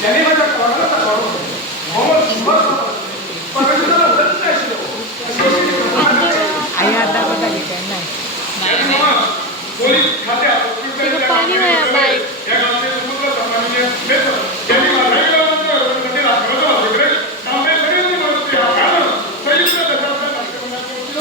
त्याने माझ्या कलाकाराचा गौरव मोहम्मद सुंदर परमेश्वराला उलट काय आई आता बघायला काय नाही पोलीस खात्या पाणी नाही बाईक या गावचे समुद्र सामान्य मित्र यांनी माझ्या मध्ये राष्ट्रवाद वगैरे कामे सगळ्यांनी मदत या कारण संयुक्त दशाब्द राष्ट्रमंडळाचे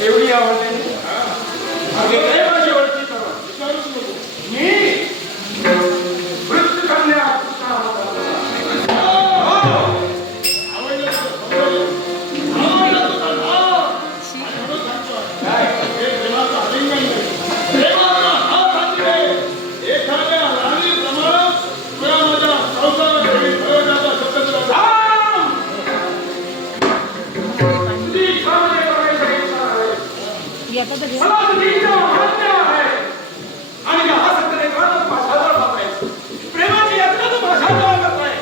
एवढी आवडते माझी ओळखी वृत्त कन्या मला तुझी मान्य आहे आणि या सत्तेने कानात भाषावर वापरायचं प्रेमाची यात्राच भाषावर करताय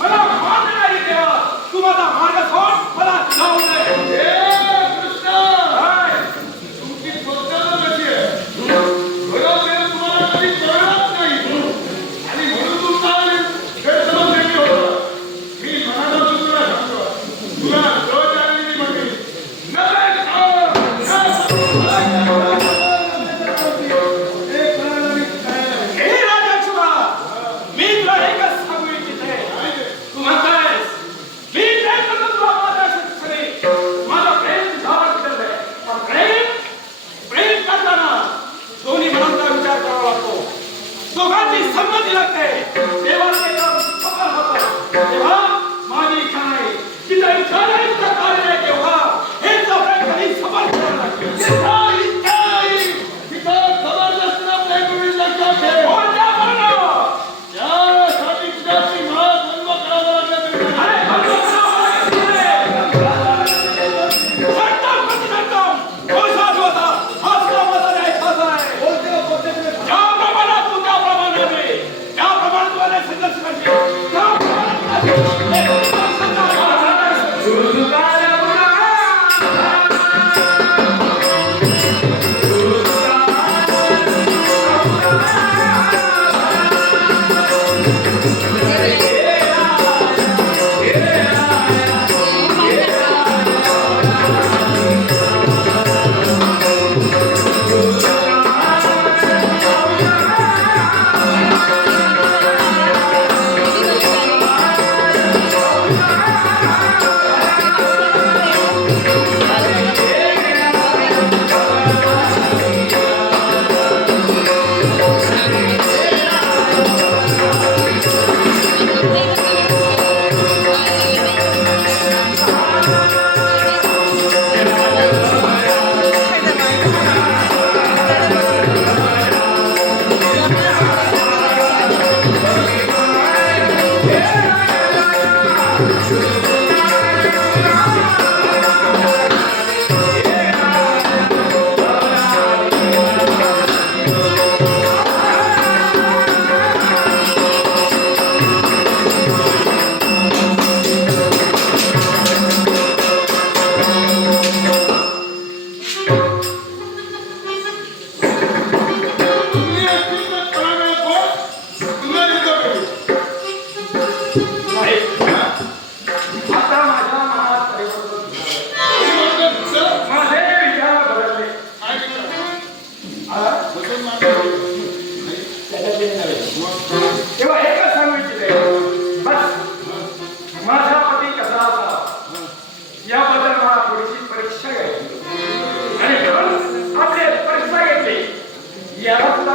मला मान्य नाही देवा तू माझा मार्ग सोड मला जाऊ दे कृष्ण तुमची स्वतःला कशी आहे बरोबर तुम्हाला कधी कळत नाही आणि म्हणून तुमचा गैरसमज होता मी मनापासून तुला सांगतो तुला दोघांची संमती लागते तेव्हा ते काम सफल होतं तेव्हा माझी इच्छा नाही तिथं इच्छा नाही तिथं कार्य नाही तेव्हा हे चौघे कधी सफल करावं लागते तिथं जबरदस्त प्रेमविधी लक्षात ठेव कोणत्या बरोबर त्यासाठी तुझ्याशी मला द्वंद्व करावा लागला अरे त्याला